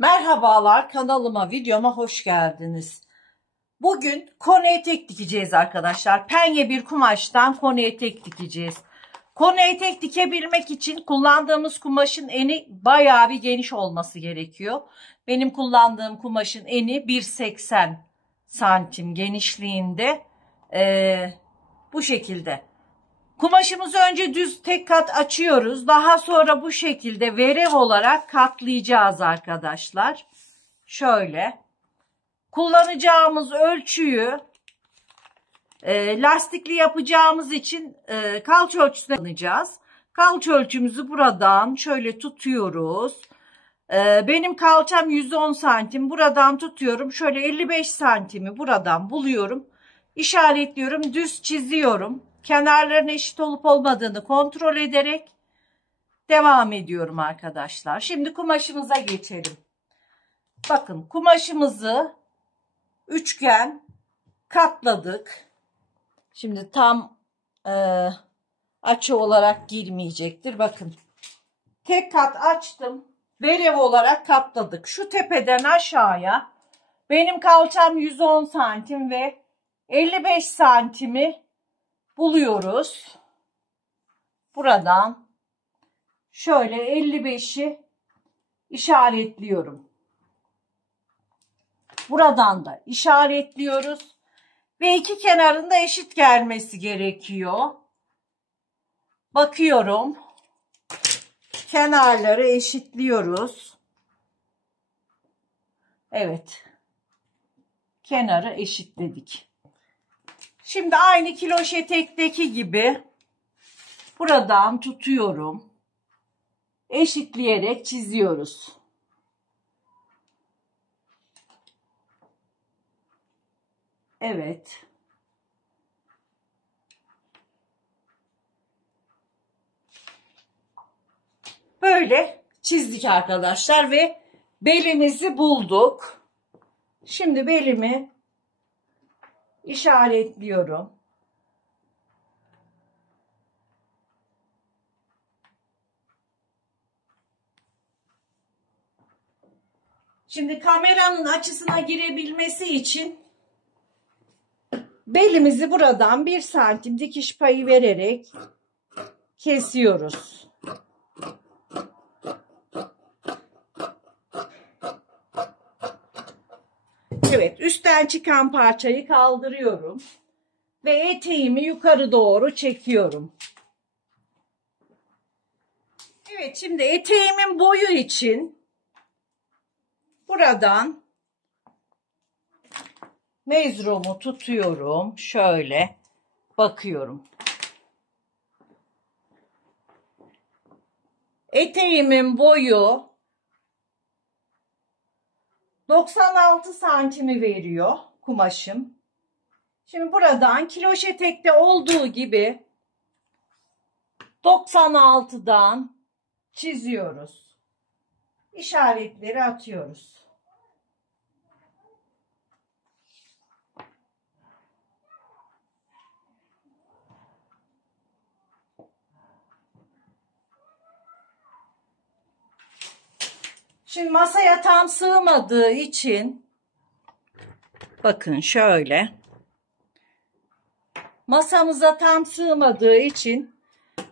Merhabalar, kanalıma, videoma hoş geldiniz. Bugün konu etek dikeceğiz arkadaşlar. Penye bir kumaştan konu etek dikeceğiz. Konu etek dikebilmek için kullandığımız kumaşın eni bayağı bir geniş olması gerekiyor. Benim kullandığım kumaşın eni 1,80 santim genişliğinde. Bu şekilde. Kumaşımızı önce düz tek kat açıyoruz. Daha sonra bu şekilde verev olarak katlayacağız arkadaşlar. Şöyle. Kullanacağımız ölçüyü lastikli yapacağımız için kalça ölçüsüne alacağız. Kalça ölçümüzü buradan şöyle tutuyoruz. Benim kalçam 110 santim. Buradan tutuyorum. Şöyle 55 santimi buradan buluyorum. İşaretliyorum. Düz çiziyorum. Kenarların eşit olup olmadığını kontrol ederek devam ediyorum arkadaşlar. Şimdi kumaşımıza geçelim. Bakın kumaşımızı üçgen katladık. Şimdi tam açı olarak girmeyecektir. Bakın tek kat açtım. Verev olarak katladık. Şu tepeden aşağıya benim kalçam 110 santim ve 55 santimi buluyoruz. Buradan şöyle 55'i işaretliyorum. Buradan da işaretliyoruz. Ve iki kenarında eşit gelmesi gerekiyor. Bakıyorum. Kenarları eşitliyoruz. Evet. Kenarı eşitledik. Şimdi aynı kiloş etekteki gibi buradan tutuyorum. Eşitleyerek çiziyoruz. Evet. Böyle çizdik arkadaşlar ve belimizi bulduk. Şimdi belimi işaretliyorum. Şimdi kameranın açısına girebilmesi için belimizi buradan 1 santim dikiş payı vererek kesiyoruz. Evet, üstten çıkan parçayı kaldırıyorum ve eteğimi yukarı doğru çekiyorum. Evet, şimdi eteğimin boyu için buradan mezromu tutuyorum. Şöyle bakıyorum. Eteğimin boyu 96 santimi veriyor kumaşım. Şimdi buradan kiloş etekte olduğu gibi 96'dan çiziyoruz. İşaretleri atıyoruz. Şimdi masaya tam sığmadığı için bakın şöyle. Masamıza tam sığmadığı için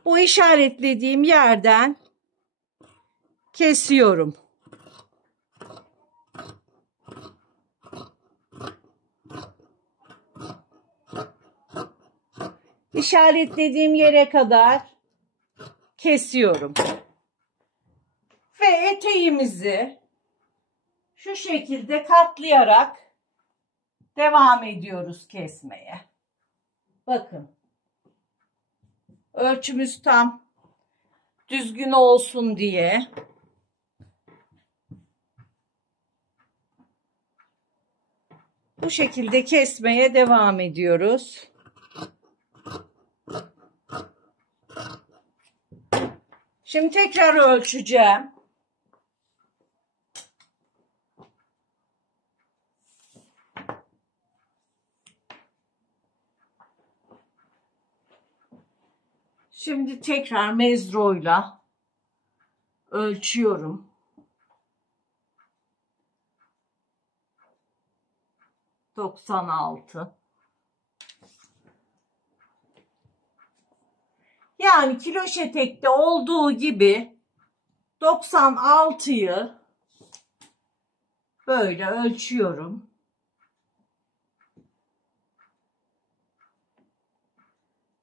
bu işaretlediğim yerden kesiyorum. İşaretlediğim yere kadar kesiyorum. Ve eteğimizi şu şekilde katlayarak devam ediyoruz kesmeye. Bakın. Ölçümüz tam düzgün olsun diye bu şekilde kesmeye devam ediyoruz. Şimdi tekrar ölçeceğim. Şimdi tekrar mezroyla ölçüyorum. 96. Yani kiloş etekte olduğu gibi 96'yı böyle ölçüyorum.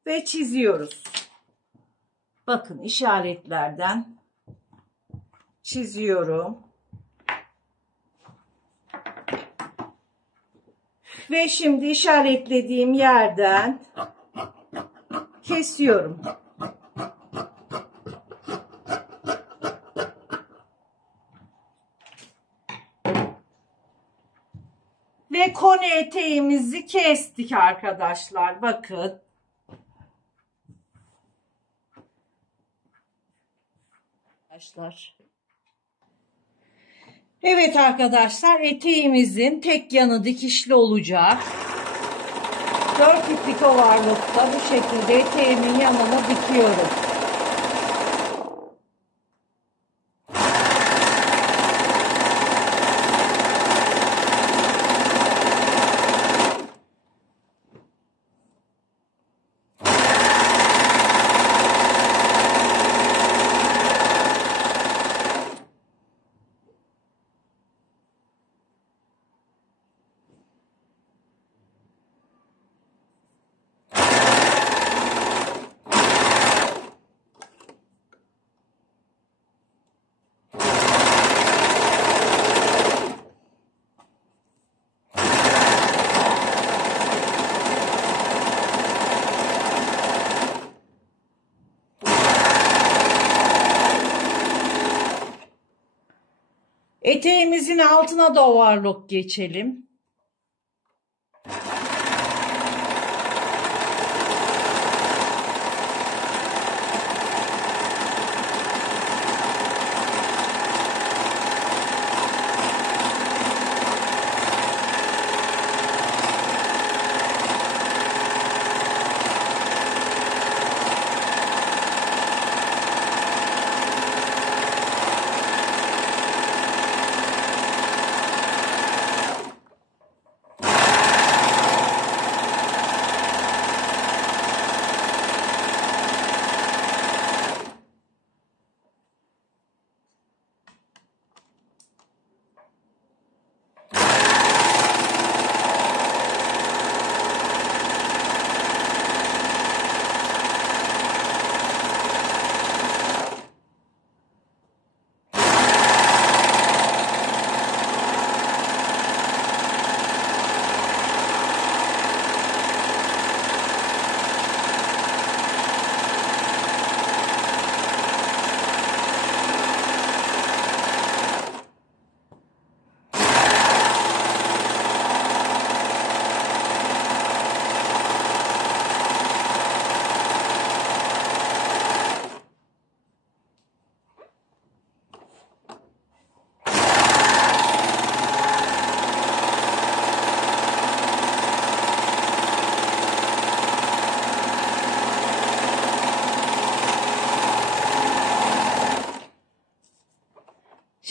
Ve çiziyoruz. Bakın işaretlerden çiziyorum. Ve şimdi işaretlediğim yerden kesiyorum. Ve koni eteğimizi kestik arkadaşlar. Bakın. Evet arkadaşlar, eteğimizin tek yanı dikişli olacak. 4 iplik overlockta bu şekilde eteğimin yanına dikiyorum. Eteğimizin altına da overlock geçelim.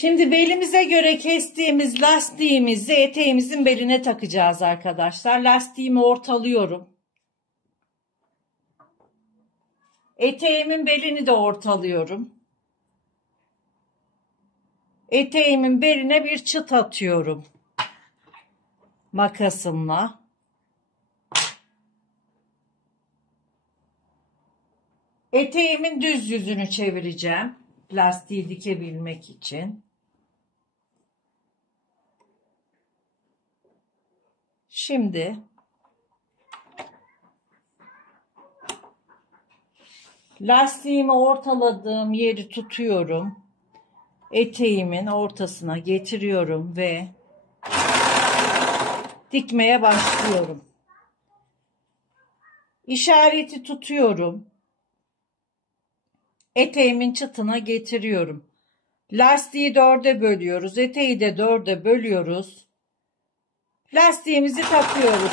Şimdi belimize göre kestiğimiz lastiğimizi eteğimizin beline takacağız arkadaşlar. Lastiğimi ortalıyorum. Eteğimin belini de ortalıyorum. Eteğimin beline bir çıt atıyorum. Makasımla. Eteğimin düz yüzünü çevireceğim. Lastiği dikebilmek için. Şimdi lastiğimi ortaladığım yeri tutuyorum. Eteğimin ortasına getiriyorum ve dikmeye başlıyorum. İşareti tutuyorum. Eteğimin çıtına getiriyorum. Lastiği 4'e bölüyoruz. Eteği de 4'e bölüyoruz. Lastiğimizi takıyoruz.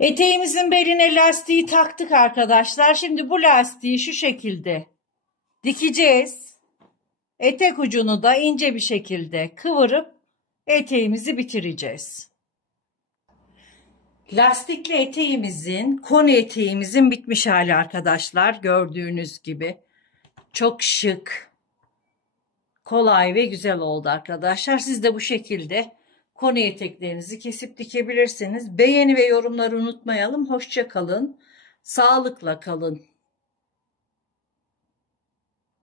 Eteğimizin beline lastiği taktık arkadaşlar. Şimdi bu lastiği şu şekilde dikeceğiz. Etek ucunu da ince bir şekilde kıvırıp eteğimizi bitireceğiz. Lastikli eteğimizin, koni eteğimizin bitmiş hali arkadaşlar. Gördüğünüz gibi çok şık, kolay ve güzel oldu arkadaşlar. Siz de bu şekilde koni eteklerinizi kesip dikebilirsiniz. Beğeni ve yorumları unutmayalım. Hoşça kalın, sağlıkla kalın.